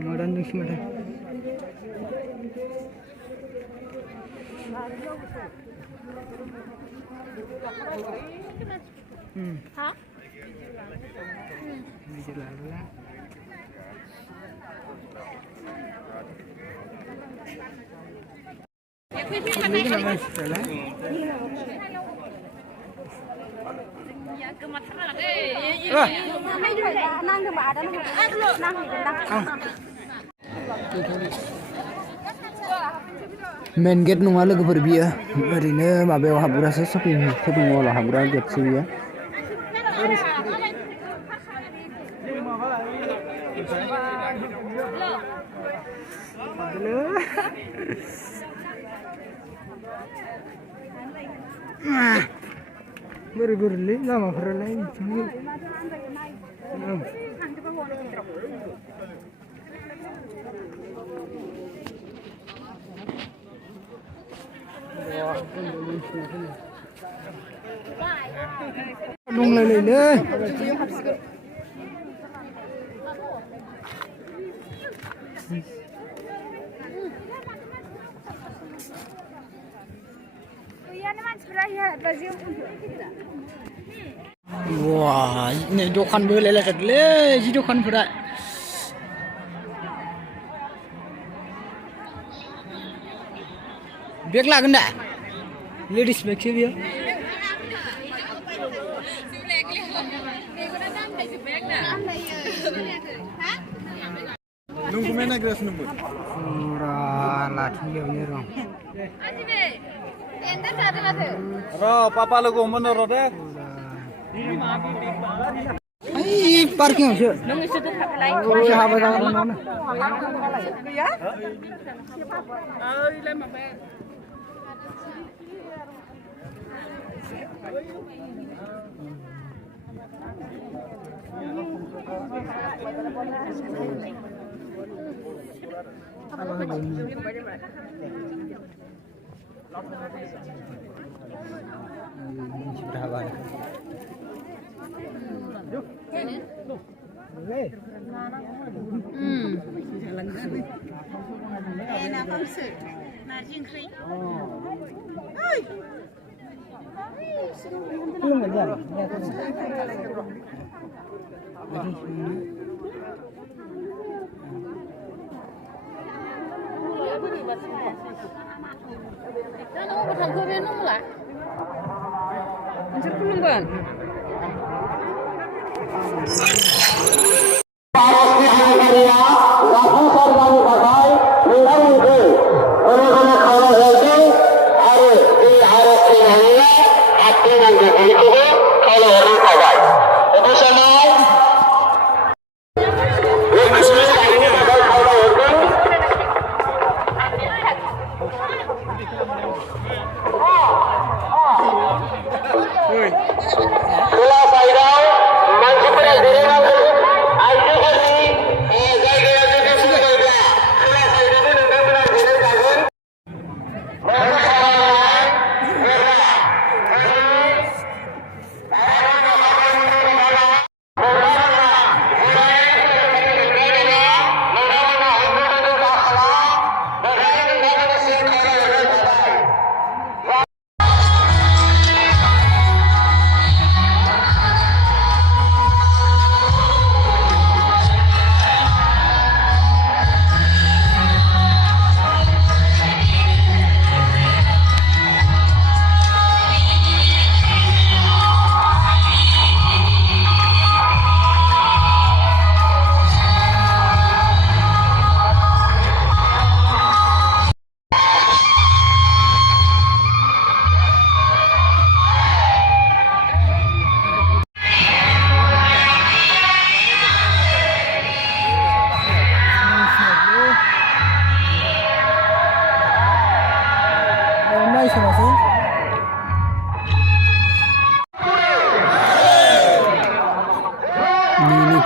Modern diksi mata. Hả? Bây giờ là Ini kenapa salah? Main gate nunggu lagi berbia. Hari ini mabe habura shopping mall habura gate sih ya. Beri lama lain. Nung lele. Wah, ini dokan boleh lah kedele, jadi dokan berat. Bag lah kena, ladies bag sih dia. Nunggu mana gelas nunggu? Murah lah dia ni orang. Ro, papa lagu mana ro dek? Ay, parking sih. Oh, sahabat orang mana? Berapa? Enak banget. Nasi kering. Belum aja. Nó thằng cô bên nó lại. Anh sẽ không buồn.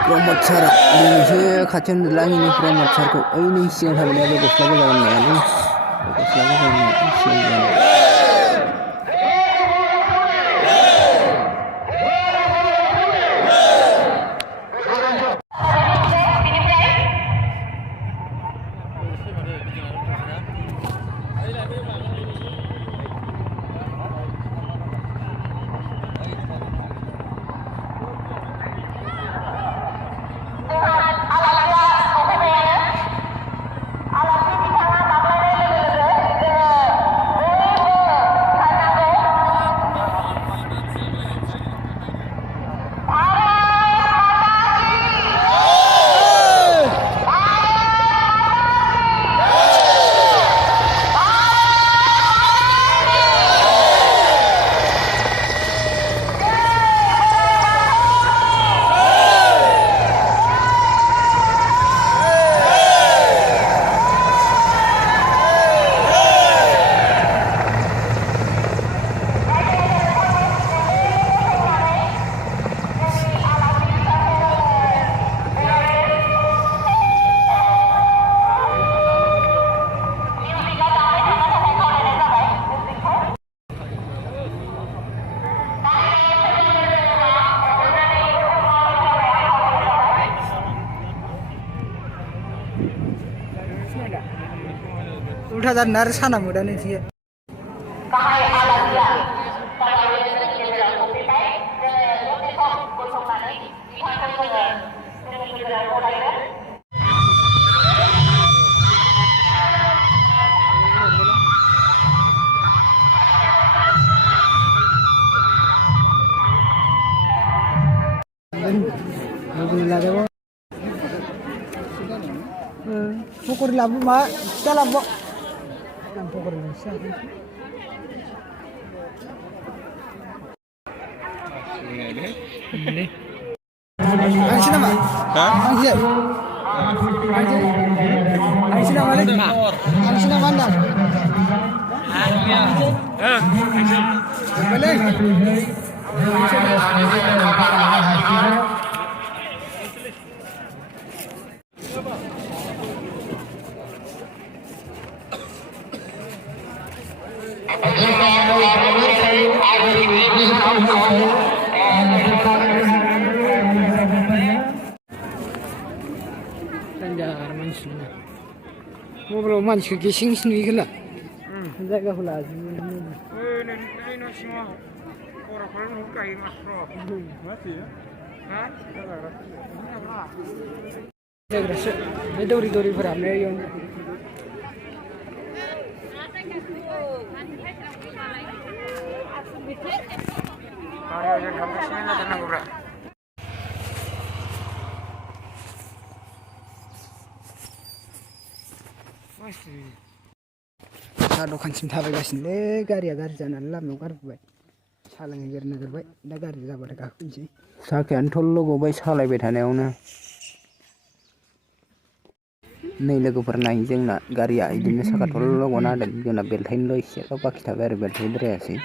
promote sara ini se khachen lang ini promote sar ko ini siang thamne le gosla ko jalan ne ani gosla ko jalan siang jalan उल्था जादों आरो साना मोदानो एसे गाहाय आलासिया जागायजेननायनि गेजेराव सफैबाय जोङो दसे सम गसंनानै बिथांखौ जोंनि गेजेराव बरायगोन pokok labu mak kita labu kan pokok Indonesia Angsi nama? Angsi. Angsi nama lagi? Angsi nama anda? Boleh. Tanjar manusia. Mau belum manusia gising sini kela. Jaga pula. Jaga rasa. Dori beramai yang. सा दखानसिम थाबायगासिनोलै गारिया गाज्रि जानानै लामायाव गारबोबाय सालायनो गोरनो नागिरबाय दा गाज्रि जाबाथाय गाखोफिनसै साखायानो थल्ल' गबाय सालायबाय थानायावनो नै लोगोफोर नाय जोंना गारिया इदिनो साखा थल्ल' गना होदों जोंना बेलथायनोल' एसेल' बाखि थाबाय आरो बेलथायद्रायासै